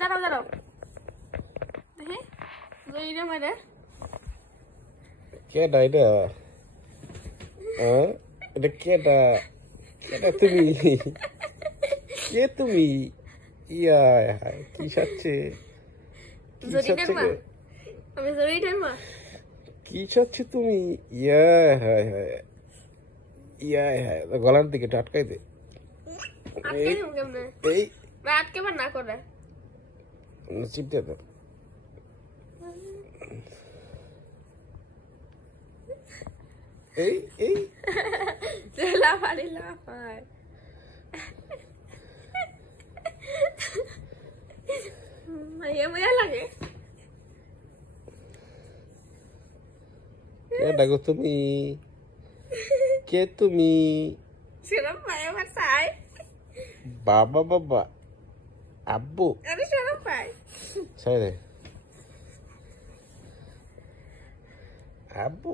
দাঁড়াও দাঁড়াও দেখি জয়ীরা মারে কেডা এটা এটা কেডা কেডা তুমি কে তুমি ইয়া কি সাচ্ছে জয়ীটার মা আমি জয়ীটার মা কি সাচ্ছে তুমি ইয়া হায় হায় ইয়া হায় গলার দিকে আটকাই দে আটকে দিও কেমনে এই আটকে বার না করে চিপ দে তো এই এই লাফারি লাফায় মাইয়া মাইয়া লাগে কে ডাকো তুমি কে তুমি সেরম পায় আমার চাই বাবা বাবা আব্বু আরে সেরম পায় ছেড়ে আব্বু